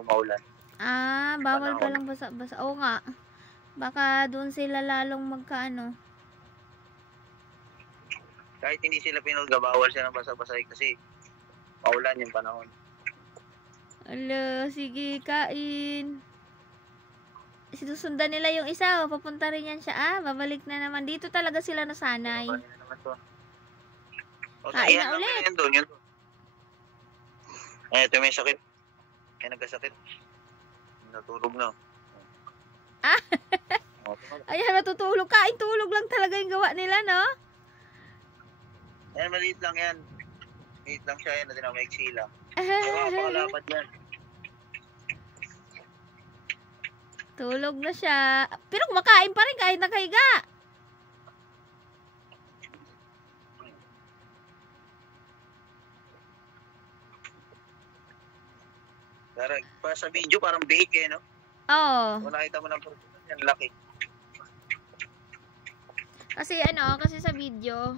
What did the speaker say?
pag maulan. Ah, bawal palang basa-basa. Oo nga. Baka doon sila lalong magkaano. Kahit hindi sila pinulga, bawal sila ng basa-basay kasi maulan yung panahon. Ala, sige, kain. Sinusundan nila yung isa, papunta rin yan siya. Ah, babalik na naman. Dito talaga sila nasanay. Babalik na naman to. Kain na ulit. Yan doon, yun. Ito may sakit. Kaya nagkasakit. Natulog na. Ah, ayan, natutulog. Kain, tulog lang talaga yung gawa nila, no? Ayan, maliit lang yan. Maliit lang siya, yan. Natin ang maiksi lang. Pero pakalapad yan. Tulog na siya. Pero kumakain pa rin kahit nakahiga. Pa sa video, parang bake no? Oo. Kung nakita mo ng yan, laki. Kasi ano, kasi sa video,